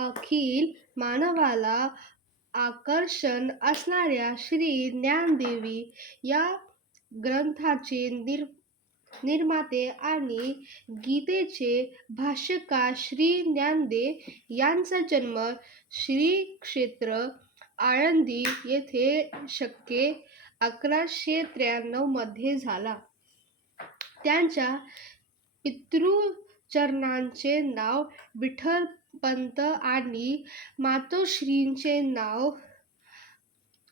अखिल मानवाला आकर्षण असणाऱ्या श्री ज्ञानदेवी या ग्रंथाचे निर्माते आणि गीतेचे भाष्यकार श्री ज्ञानदेव यांचा जन्म श्री क्षेत्र आळंदी येथे शके 1193 मध्ये झाला. त्यांच्या पितृचरणांचे नाव विठ्ठलपंत आणि मातोश्रींचे नाव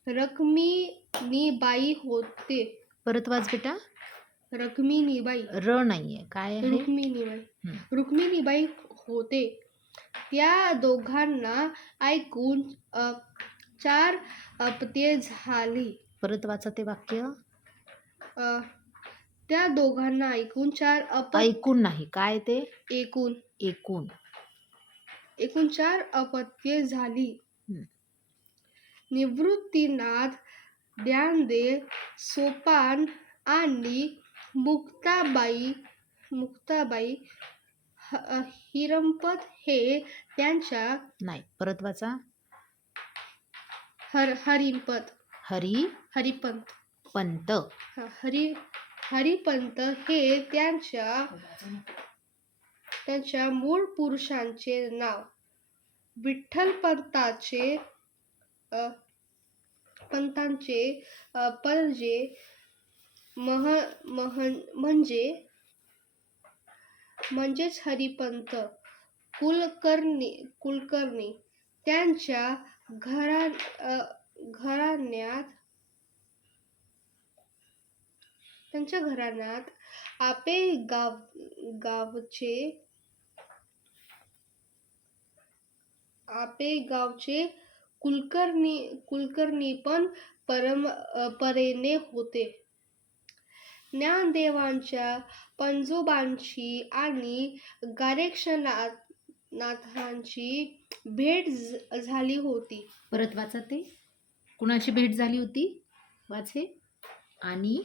रखुमाईबाई होते. परत वाच बेटा. रखुमाईबाई र नाहीये, काय आहे? रुक्मिणीबाई होते. त्या दोघांना ऐकून 4 अपत्ये झाली. परत वाचा ते वाक्य. त्या दोघांना ऐकून 4 ऐकून नाही, काय ते? एकूण 4 अपत्ये झाली. निवृत्तीनाथ, ज्ञानदेव, सोपान आणि मुक्ताबाई हिरपंत हे त्यांच्या नाही. परत वाचा. हरिपंत हे त्यांच्या मूळ पुरुषांचे नाव. विठ्ठलपंतांचे पणजे म्हणजेच हरिपंत कुलकर्णी. त्यांच्या घराण्यात आपेगावचे कुलकर्णी पण परंपरेने होते. ज्ञानदेवांच्या पंजोबांची आणि गारेक्षनाथांची भेट झाली होती. परत वाचा ते. कुणाची भेट झाली होती? वाचे. आणि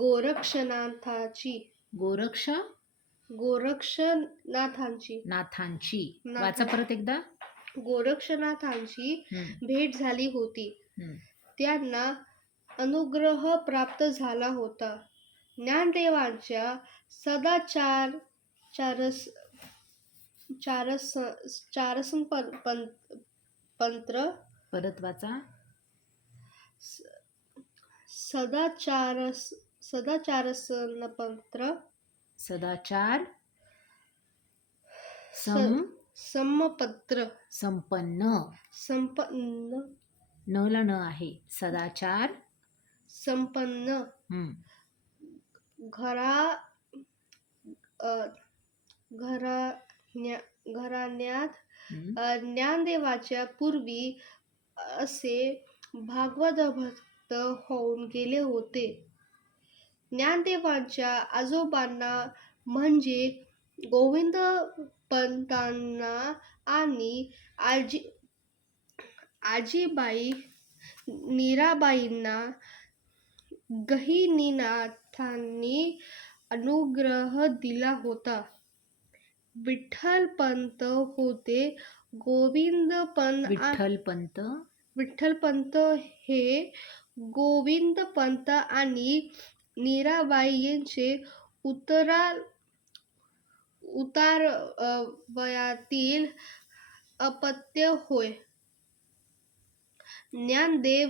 गोरक्षनाथांची वाचा परत एकदा. गोरक्षनाथांची भेट झाली होती. त्यांना अनुग्रह प्राप्त झाला होता. ज्ञानदेवांच्या सदाचारसंपन्न परत वाचा. संपन्न नला न आहे. सदाचार संपन्न घराण्यात ज्ञानदेवाच्या पूर्वी असे भागवत भक्त होऊन गेले होते. ज्ञानदेवांच्या आजोबांना म्हणजे गोविंदपंतांना आणि आजीबाई मीराबाईंना गहिनीनाथांनी अनुग्रह दिला होता. विठ्ठलपंत होते. विठ्ठलपंत हे गोविंदपंत आणि मीराबाई यांचे उतारवयातील अपत्य होय. ज्ञानदेव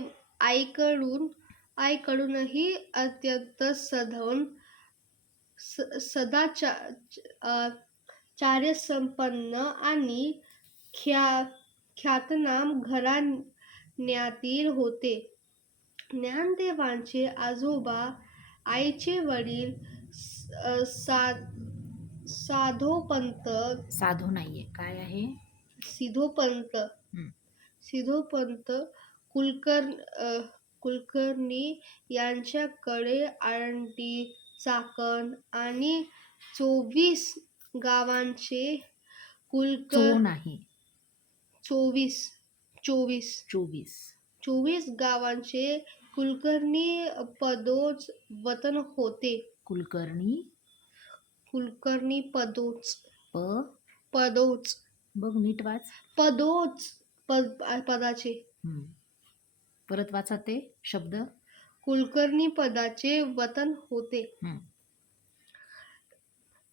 आईकडूनही अत्यंत सधन सदाचारसंपन्न आणि ख्यातनाम घराण्यातील होते. ज्ञानदेवांचे आजोबा, आईचे वडील साधो नाहीये, काय आहे? सिद्धोपंत कुलकर्णी यांच्याकडे आळंदी, चाकण आणि 24 गावांचे कुलकर्णी पदोच वतन होते. कुलकर्णी पदोच. प पदोच. बघ नीट वाच. पदोच. पदाचे. हं. परत वाचा ते शब्द. कुलकर्णी पदाचे वतन होते. हं.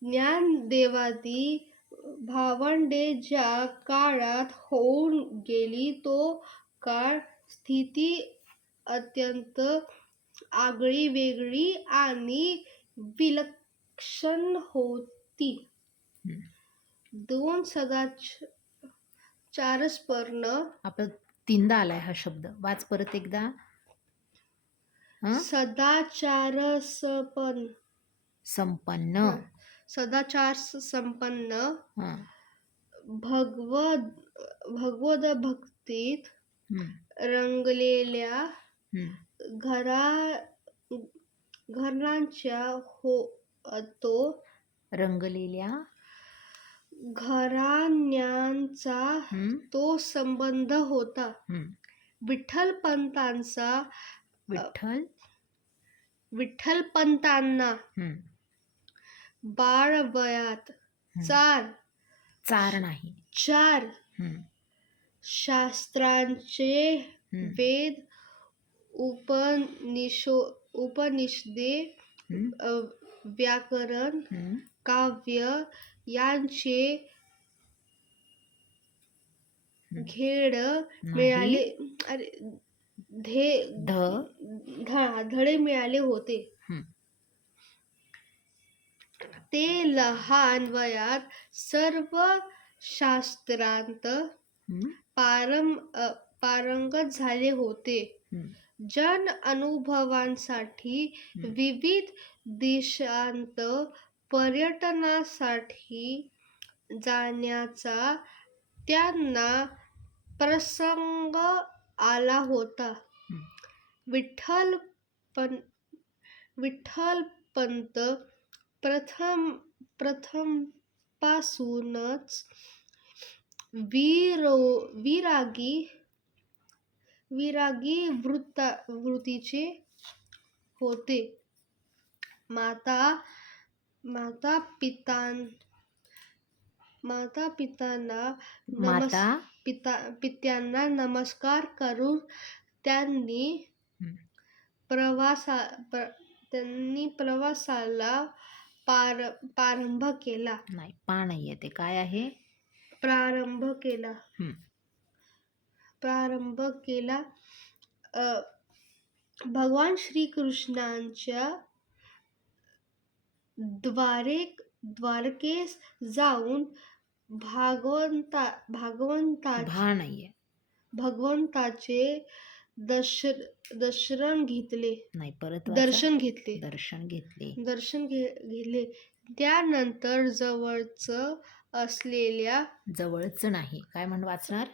ज्ञानदेवादी भावंडे ज्या काळात होऊन गेली तो काळ स्थिती अत्यंत आगळी वेगळी आणि विलक्षण होती. हं. दोन सदाचारस्पर्ण आपलं 3दा आलाय हा शब्द. वाच परत एकदा. हं? सदाचारसपन्न संपन्न. सदाचार संपन्न हं. भगवद भक्तीत हं. रंगलेल्या हं. घराण्यांच्या तो रंगलेल्या. घराण्यांचा हं. तो संबंध होता. हं. विठ्ठलपंतांचा विठ्ठलपंतांना. हं. बाळवयात हं. चार नाही. 4 हं. शास्त्रांचे हं. वेद उपनिषदे हं. व्याकरण हं. काव्य यांचे हं. घेड नाही. मिळाले. धडे मिळाले होते. हं. ते लहान वयात सर्व शास्त्रांत हं. पारंगत झाले होते. हं. जन अनुभवांसाठी विविध देशांत पर्यटनासाठी जाण्याचा त्यांना प्रसंग आला होता. हं. विठ्ठलपंत प्रथमपासूनच विरागी वृत्तीचे होते. माता पित्यांना नमस्कार करून त्यांनी हं. प्रवासाला प्रारंभ केला. नाही, पा नाहीये ते. काय आहे? प्रारंभ केला. हं. भगवान श्रीकृष्णांच्या द्वारकेस जाऊन भगवंताचे दर्शन घेतले. नाही, परत वाचा. दर्शन घेतले. दर्शन घेतले. त्यानंतर जवळच नाही. काय म्हणून वाचणार?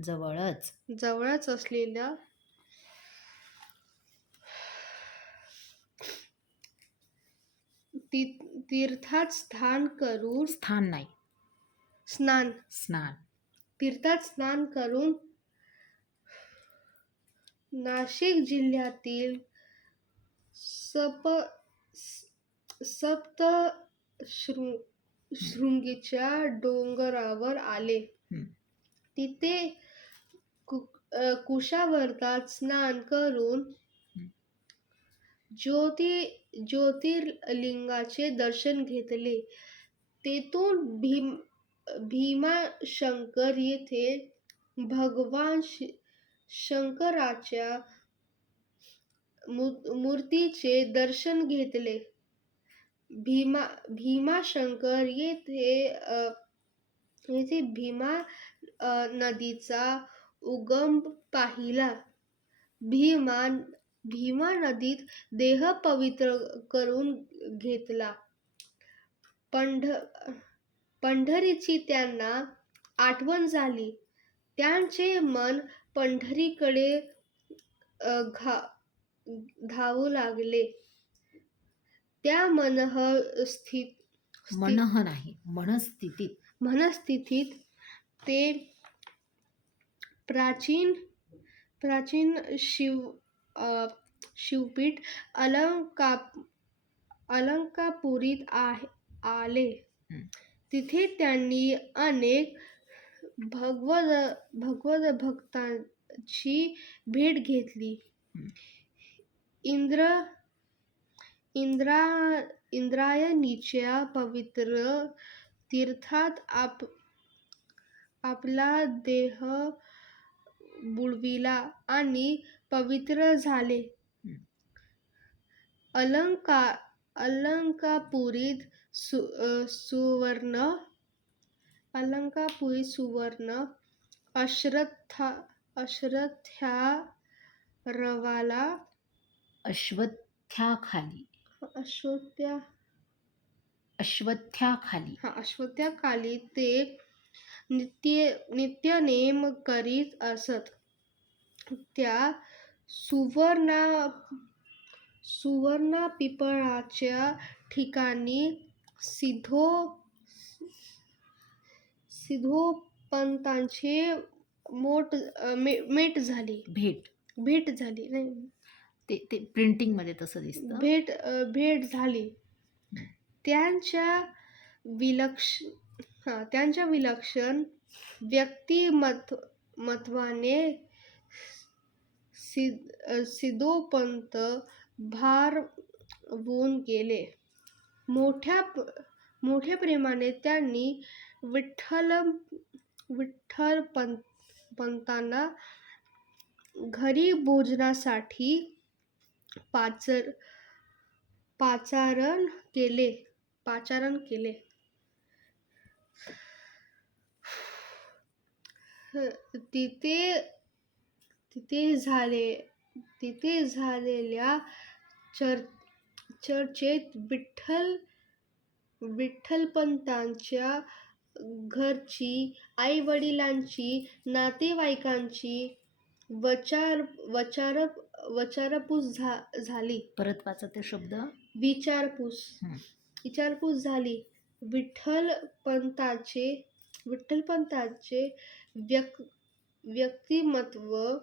जवळच असलेल्या तीर्थात स्नान करून नाशिक जिल्ह्यातील सप्तशृंगीच्या डोंगरावर आले. तिथे कुशावर्तात स्नान करून ज्योतिर्लिंगाचे दर्शन घेतले. तेथून भीमाशंकर येथे भगवान शंकराच्या मूर्तीचे दर्शन घेतले. भीमाशंकर येथे भीमा नदीचा उगम पाहिला. भीमा नदीत देह पवित्र करून घेतला. पंढरीची त्यांना आठवण झाली. त्यांचे मन पंढरीकडे धावू लागले. त्या मनस्थितीत ते प्राचीन शिवपीठ अलंकापुरीत आले. हं. तिथे त्यांनी अनेक भगवत भक्तांची भेट घेतली. हं. इंद्रा इंद्रायणीच्या पवित्र तीर्थात आपला देह बुडविला आणि पवित्र झाले. हं. अलंकापुरीत सुवर्ण अश्वत्थारवाला अश्वत्थाखाली ते नित्यनेम करीत असत. त्या सुवर्ण पिंपळाच्या ठिकाणी सिद्धोपंतांची भेट झाली. नाही, ते प्रिंटिंग मध्ये तसं दिसतं. भेट झाली. त्यांच्या विलक्षण व्यक्तिमत्वाने सिद्धोपंत भारावून गेले. मोठ्या प्रेमाने त्यांनी विठ्ठलपंतांना घरी भोजनासाठी पाचारण केले. तिथे झालेल्या चर्चेत विठ्ठलपंतांच्या घरची, आईवडिलांची, नातेवाईकांची विचारपूस झाली. परत वाचा ते शब्द. विचारपूस झाली. विठ्ठलपंतांचे व्यक्तिमत्व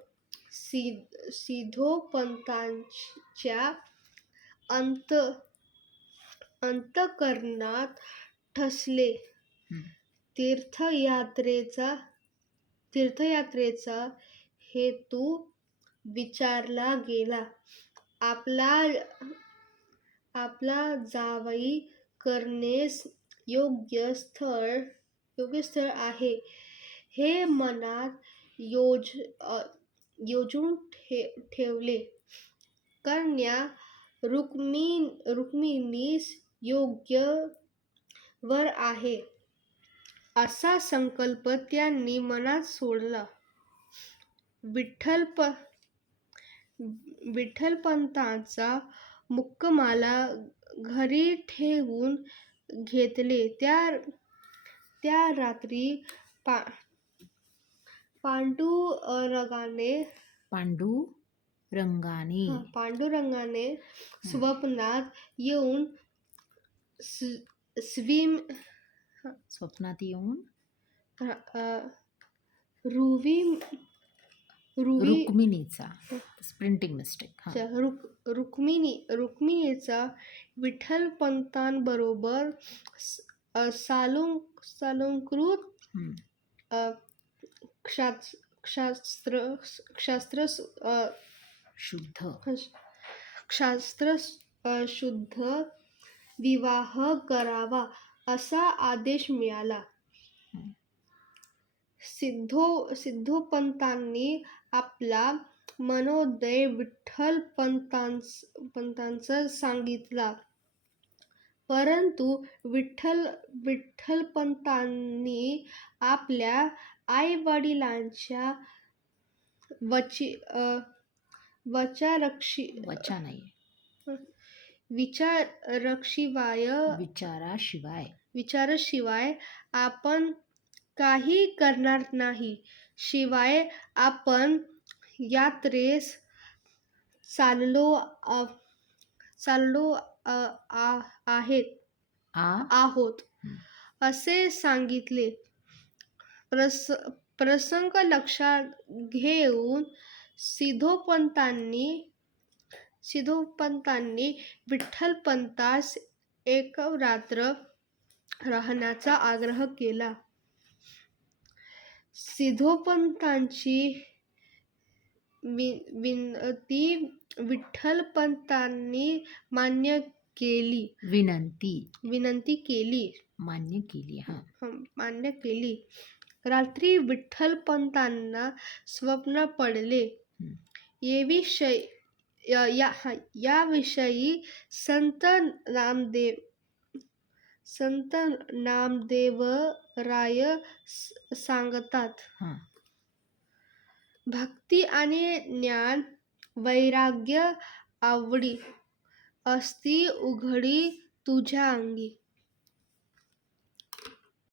सिद्धोपंतांच्या अंतःकरणात ठसले. तीर्थयात्रेचा हेतू विचारला गेला. आपला जावई करण्यास योग्य स्थळ आहे हे मनात योजून ठेवले. कन्या रुक्मिणीस योग्य वर आहे असा संकल्प त्यांनी मनात सोडला. विठ्ठलपंतांचा मुक्काम घरी ठेवून घेतले. त्या रात्री पांडुरंगाने स्वप्नात येऊन रुक्मिणीचा प्रिंटिंग मिस्टेक. रुक्मिणीचा विठ्ठलपंतांबरोबर सालंकृत शास्त्रशुद्ध विवाह करावा असा आदेश मिळाला. सिद्धोपंतांनी आपला मनोदय विठ्ठलपंतांना सांगितला. परंतु विठ्ठलपंतांनी आपल्या आईवडिलांच्या विचाराशिवाय आपण काही करणार नाही. शिवाय आपण यात्रेस चाललो आहोत असे सांगितले. प्रसंग लक्षात घेऊन सिद्धोपंतांनी सिद्धोपंतांनी विठ्ठलपंतास एक रात्र राहण्याचा आग्रह केला. सिद्धोपंतांची विनंती विठ्ठलपंतांनी मान्य केली. विनंती केली. मान्य केली. रात्री विठ्ठलपंतांना स्वप्न पडले. याविषयी संत नामदेवराय सांगतात. भक्ती आणि ज्ञान वैराग्य आवडी असती उघडी तुझ्या अंगी.